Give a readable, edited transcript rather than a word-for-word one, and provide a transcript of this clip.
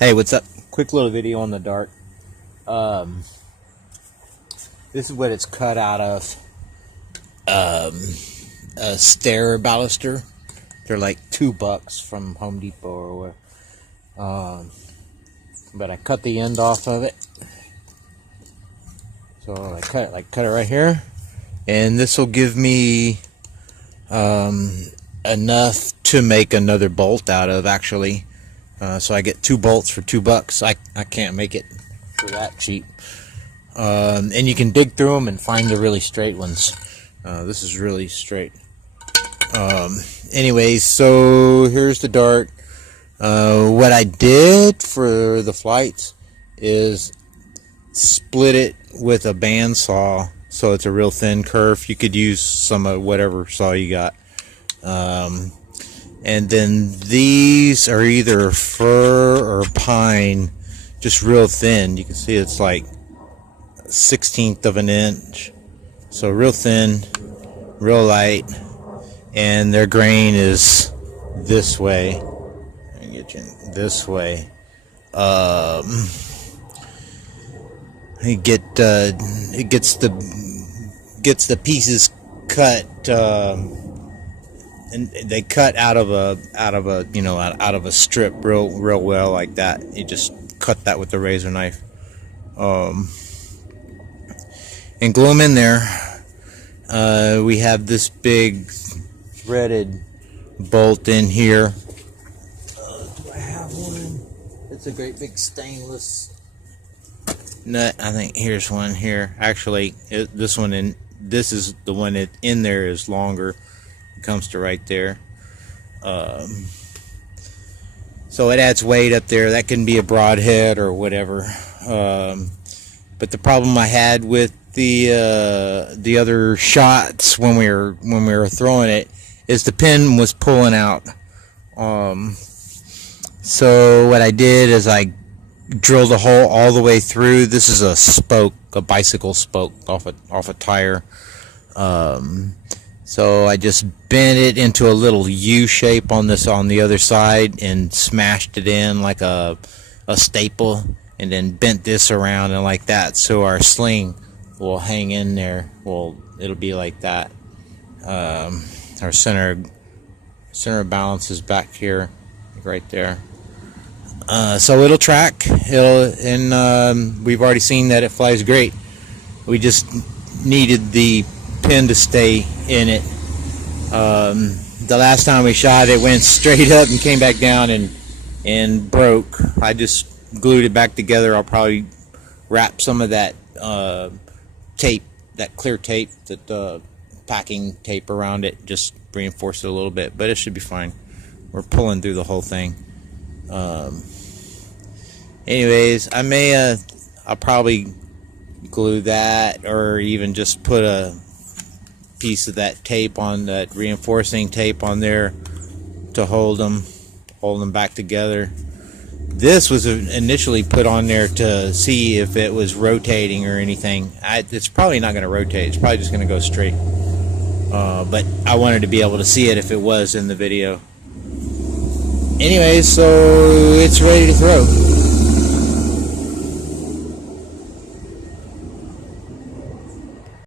Hey, what's up? Quick little video on the dart. This is what it's cut out of. A stair baluster. They're like $2 from Home Depot or whatever. But I cut the end off of it. So I cut it right here, and this will give me enough to make another bolt out of, actually. So I get 2 bolts for $2. I can't make it for that cheap. And you can dig through them and find the really straight ones. This is really straight. Anyways, so here's the dart. What I did for the flights is split it with a bandsaw, so it's a real thin kerf. You could use some of whatever saw you got. And then these are either fir or pine, just real thin. You can see it's like 1/16 of an inch, so real thin, real light, and their grain is this way. Let me get you this way. It gets the pieces cut. And they cut out of a strip real well like that. You just cut that with the razor knife, and glue them in there. We have this big threaded bolt in here. Do I have one? It's a great big stainless nut. I think here's one here. Actually, this is the one that in there is longer. Comes to right there. So it adds weight up there. That can be a broadhead or whatever. But the problem I had with the other shots when we were throwing it is the pin was pulling out. So what I did is I drilled a hole all the way through. This is a spoke, a bicycle spoke off a tire. So I just bent it into a little U shape on the other side and smashed it in like a staple, and then bent this around and like that, so our sling will hang in there. Well, it'll be like that. Our center of balance is back here, right there. So it'll track. And we've already seen that it flies great. We just needed the pin to stay in it. The last time we shot it went straight up and came back down and broke. I just glued it back together. I'll probably wrap some of that tape, that clear tape, that packing tape around it, just reinforce it a little bit, but it should be fine. We're pulling through the whole thing. Anyways, I'll probably glue that, or even just put a piece of that tape on, that reinforcing tape on there, to hold them back together. This was initially put on there to see if it was rotating or anything. It's probably not going to rotate. It's probably just going to go straight. But I wanted to be able to see it if it was in the video. Anyways, so it's ready to throw.